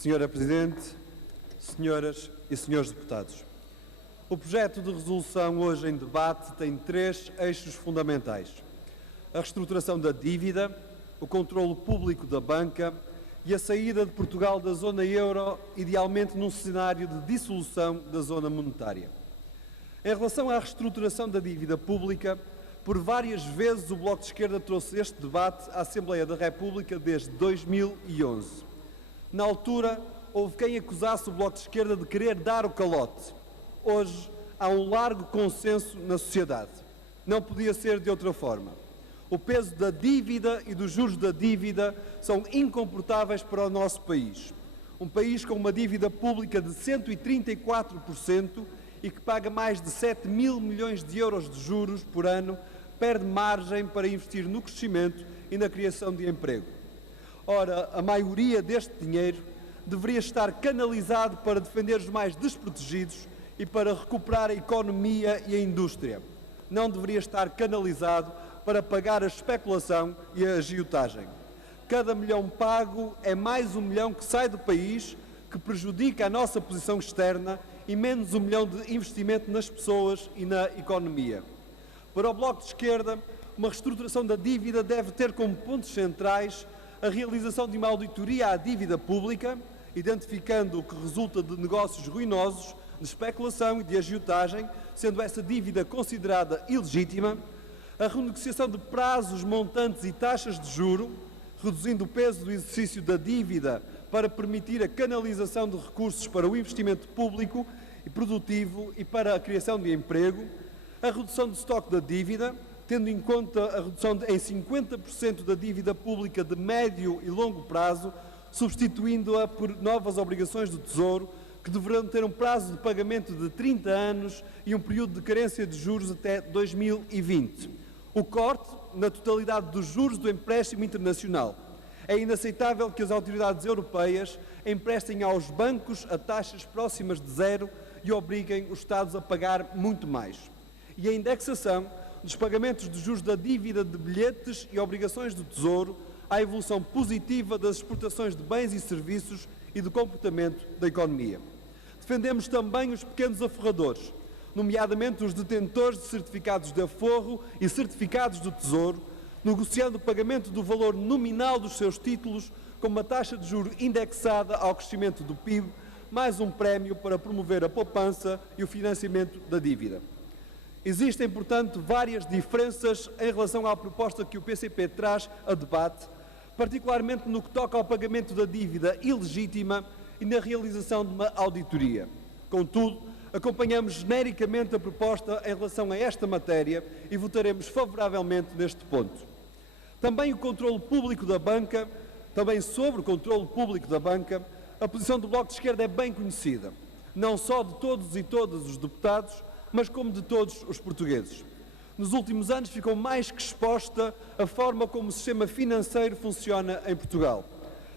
Senhora Presidente, senhoras e senhores deputados, o projeto de resolução hoje em debate tem três eixos fundamentais: a reestruturação da dívida, o controlo público da banca e a saída de Portugal da zona euro, idealmente num cenário de dissolução da zona monetária. Em relação à reestruturação da dívida pública, por várias vezes o Bloco de Esquerda trouxe este debate à Assembleia da República desde 2011. Na altura, houve quem acusasse o Bloco de Esquerda de querer dar o calote. Hoje, há um largo consenso na sociedade. Não podia ser de outra forma. O peso da dívida e dos juros da dívida são incomportáveis para o nosso país. Um país com uma dívida pública de 134% e que paga mais de 7 mil milhões de euros de juros por ano, perde margem para investir no crescimento e na criação de emprego. Ora, a maioria deste dinheiro deveria estar canalizado para defender os mais desprotegidos e para recuperar a economia e a indústria. Não deveria estar canalizado para pagar a especulação e a agiotagem. Cada milhão pago é mais um milhão que sai do país, que prejudica a nossa posição externa, e menos um milhão de investimento nas pessoas e na economia. Para o Bloco de Esquerda, uma reestruturação da dívida deve ter como pontos centrais a realização de uma auditoria à dívida pública, identificando o que resulta de negócios ruinosos, de especulação e de agiotagem, sendo essa dívida considerada ilegítima, a renegociação de prazos, montantes e taxas de juro, reduzindo o peso do exercício da dívida para permitir a canalização de recursos para o investimento público e produtivo e para a criação de emprego, a redução do estoque da dívida, tendo em conta a redução em 50% da dívida pública de médio e longo prazo, substituindo-a por novas obrigações do Tesouro, que deverão ter um prazo de pagamento de 30 anos e um período de carência de juros até 2020. O corte na totalidade dos juros do empréstimo internacional. É inaceitável que as autoridades europeias emprestem aos bancos a taxas próximas de zero e obriguem os Estados a pagar muito mais. E a indexação dos pagamentos de juros da dívida de bilhetes e obrigações do Tesouro à evolução positiva das exportações de bens e serviços e do comportamento da economia. Defendemos também os pequenos aforradores, nomeadamente os detentores de certificados de aforro e certificados do Tesouro, negociando o pagamento do valor nominal dos seus títulos com uma taxa de juro indexada ao crescimento do PIB, mais um prémio para promover a poupança e o financiamento da dívida. Existem, portanto, várias diferenças em relação à proposta que o PCP traz a debate, particularmente no que toca ao pagamento da dívida ilegítima e na realização de uma auditoria. Contudo, acompanhamos genericamente a proposta em relação a esta matéria e votaremos favoravelmente neste ponto. Também o controlo público da banca, também sobre o controlo público da banca, a posição do Bloco de Esquerda é bem conhecida, não só de todos e todas os deputados, mas como de todos os portugueses. Nos últimos anos ficou mais que exposta a forma como o sistema financeiro funciona em Portugal.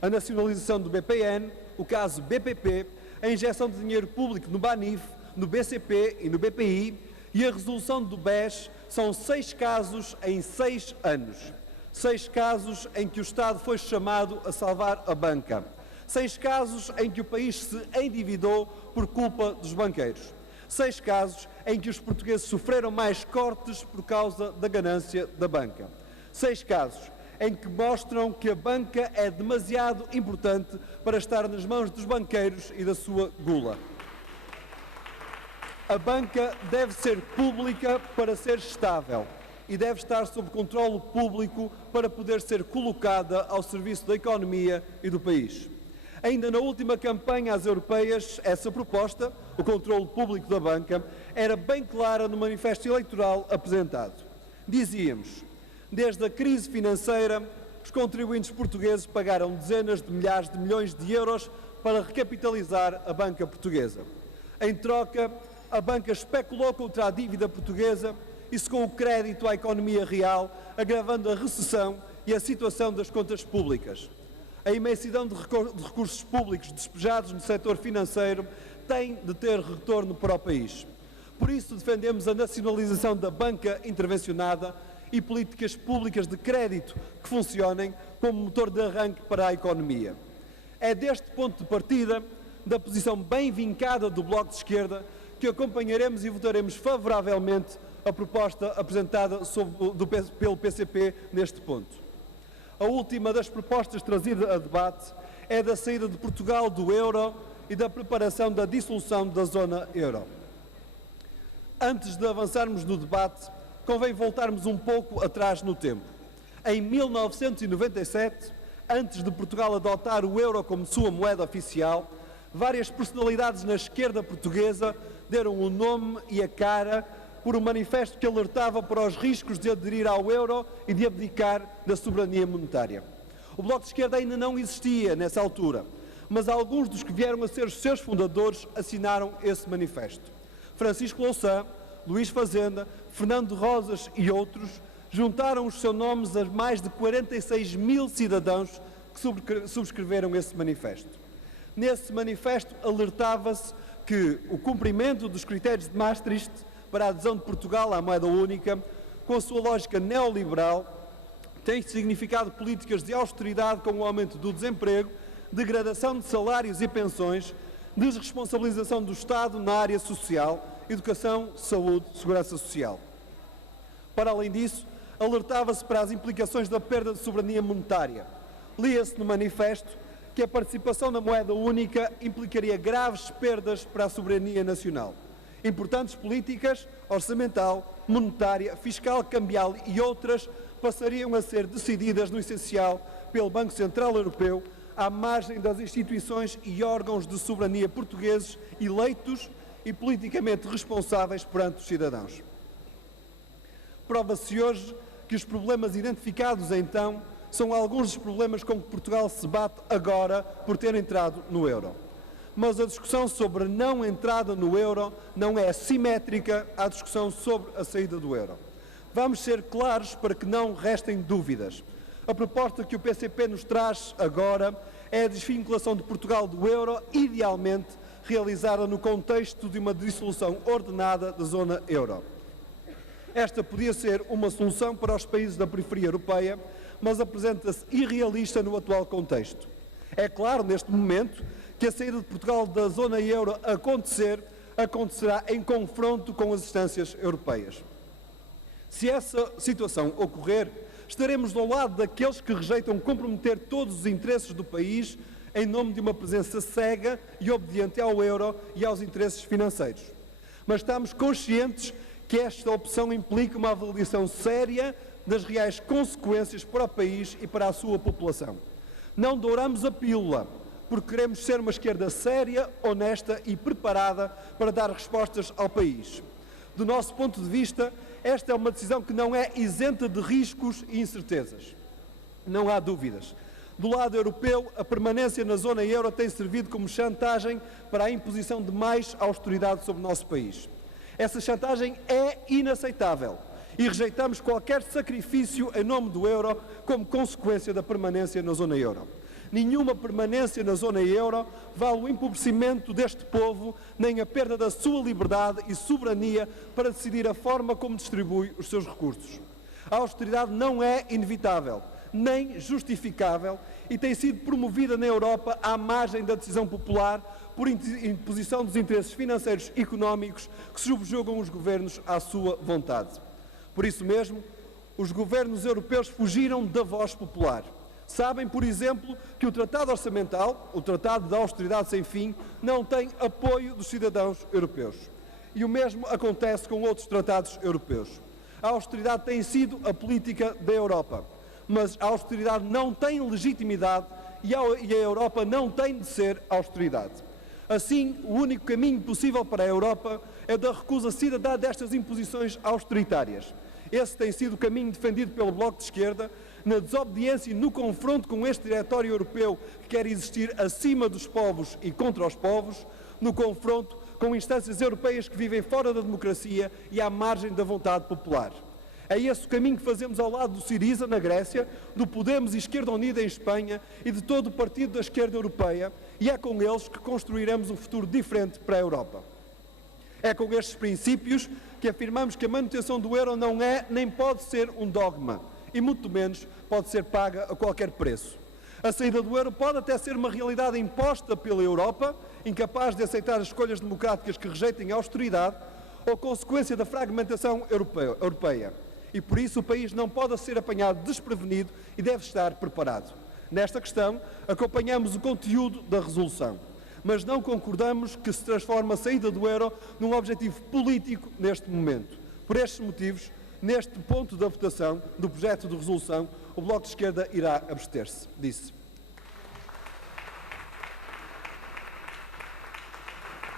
A nacionalização do BPN, o caso BPP, a injeção de dinheiro público no BANIF, no BCP e no BPI e a resolução do BES são 6 casos em 6 anos. 6 casos em que o Estado foi chamado a salvar a banca. 6 casos em que o país se endividou por culpa dos banqueiros. 6 casos em que os portugueses sofreram mais cortes por causa da ganância da banca. 6 casos em que mostram que a banca é demasiado importante para estar nas mãos dos banqueiros e da sua gula. A banca deve ser pública para ser estável e deve estar sob controle público para poder ser colocada ao serviço da economia e do país. Ainda na última campanha às europeias, essa proposta, o controle público da banca, era bem clara no manifesto eleitoral apresentado. Dizíamos: desde a crise financeira, os contribuintes portugueses pagaram dezenas de milhares de milhões de euros para recapitalizar a banca portuguesa. Em troca, a banca especulou contra a dívida portuguesa e secou o crédito à economia real, agravando a recessão e a situação das contas públicas. A imensidão de recursos públicos despejados no setor financeiro tem de ter retorno para o país. Por isso defendemos a nacionalização da banca intervencionada e políticas públicas de crédito que funcionem como motor de arranque para a economia. É deste ponto de partida, da posição bem vincada do Bloco de Esquerda, que acompanharemos e votaremos favoravelmente a proposta apresentada pelo PCP neste ponto. A última das propostas trazidas a debate é da saída de Portugal do euro e da preparação da dissolução da zona euro. Antes de avançarmos no debate, convém voltarmos um pouco atrás no tempo. Em 1997, antes de Portugal adotar o euro como sua moeda oficial, várias personalidades na esquerda portuguesa deram o nome e a cara por um manifesto que alertava para os riscos de aderir ao euro e de abdicar da soberania monetária. O Bloco de Esquerda ainda não existia nessa altura, mas alguns dos que vieram a ser os seus fundadores assinaram esse manifesto. Francisco Louçã, Luís Fazenda, Fernando Rosas e outros juntaram os seus nomes a mais de 46 mil cidadãos que subscreveram esse manifesto. Nesse manifesto alertava-se que o cumprimento dos critérios de Maastricht para a adesão de Portugal à moeda única, com a sua lógica neoliberal, tem significado políticas de austeridade com o aumento do desemprego, degradação de salários e pensões, desresponsabilização do Estado na área social, educação, saúde, segurança social. Para além disso, alertava-se para as implicações da perda de soberania monetária. Lia-se no manifesto que a participação na moeda única implicaria graves perdas para a soberania nacional. Importantes políticas, orçamental, monetária, fiscal, cambial e outras passariam a ser decididas no essencial pelo Banco Central Europeu, à margem das instituições e órgãos de soberania portugueses eleitos e politicamente responsáveis perante os cidadãos. Prova-se hoje que os problemas identificados então são alguns dos problemas com que Portugal se bate agora por ter entrado no euro. Mas a discussão sobre a não entrada no euro não é simétrica à discussão sobre a saída do euro. Vamos ser claros para que não restem dúvidas. A proposta que o PCP nos traz agora é a desvinculação de Portugal do euro, idealmente realizada no contexto de uma dissolução ordenada da zona euro. Esta podia ser uma solução para os países da periferia europeia, mas apresenta-se irrealista no atual contexto. É claro, neste momento, que a saída de Portugal da zona euro acontecerá em confronto com as instâncias europeias. Se essa situação ocorrer, estaremos ao lado daqueles que rejeitam comprometer todos os interesses do país em nome de uma presença cega e obediente ao euro e aos interesses financeiros. Mas estamos conscientes que esta opção implica uma avaliação séria das reais consequências para o país e para a sua população. Não douramos a pílula, porque queremos ser uma esquerda séria, honesta e preparada para dar respostas ao país. Do nosso ponto de vista, esta é uma decisão que não é isenta de riscos e incertezas. Não há dúvidas. Do lado europeu, a permanência na zona euro tem servido como chantagem para a imposição de mais austeridade sobre o nosso país. Essa chantagem é inaceitável e rejeitamos qualquer sacrifício em nome do euro como consequência da permanência na zona euro. Nenhuma permanência na zona euro vale o empobrecimento deste povo, nem a perda da sua liberdade e soberania para decidir a forma como distribui os seus recursos. A austeridade não é inevitável, nem justificável e tem sido promovida na Europa à margem da decisão popular por imposição dos interesses financeiros e económicos que subjugam os governos à sua vontade. Por isso mesmo, os governos europeus fugiram da voz popular. Sabem, por exemplo, que o Tratado Orçamental, o Tratado da Austeridade Sem Fim, não tem apoio dos cidadãos europeus. E o mesmo acontece com outros tratados europeus. A austeridade tem sido a política da Europa, mas a austeridade não tem legitimidade e a Europa não tem de ser austeridade. Assim, o único caminho possível para a Europa é da recusa cidadã destas imposições austeritárias. Esse tem sido o caminho defendido pelo Bloco de Esquerda, na desobediência e no confronto com este diretório europeu que quer existir acima dos povos e contra os povos, no confronto com instâncias europeias que vivem fora da democracia e à margem da vontade popular. É esse o caminho que fazemos ao lado do Syriza, na Grécia, do Podemos e Esquerda Unida em Espanha e de todo o partido da esquerda europeia, e é com eles que construiremos um futuro diferente para a Europa. É com estes princípios que afirmamos que a manutenção do euro não é nem pode ser um dogma, e muito menos pode ser paga a qualquer preço. A saída do euro pode até ser uma realidade imposta pela Europa, incapaz de aceitar as escolhas democráticas que rejeitem a austeridade, ou consequência da fragmentação europeia. E por isso o país não pode ser apanhado desprevenido e deve estar preparado. Nesta questão, acompanhamos o conteúdo da resolução, mas não concordamos que se transforme a saída do euro num objetivo político neste momento. Por estes motivos, neste ponto da votação do projeto de resolução, o Bloco de Esquerda irá abster-se. Disse.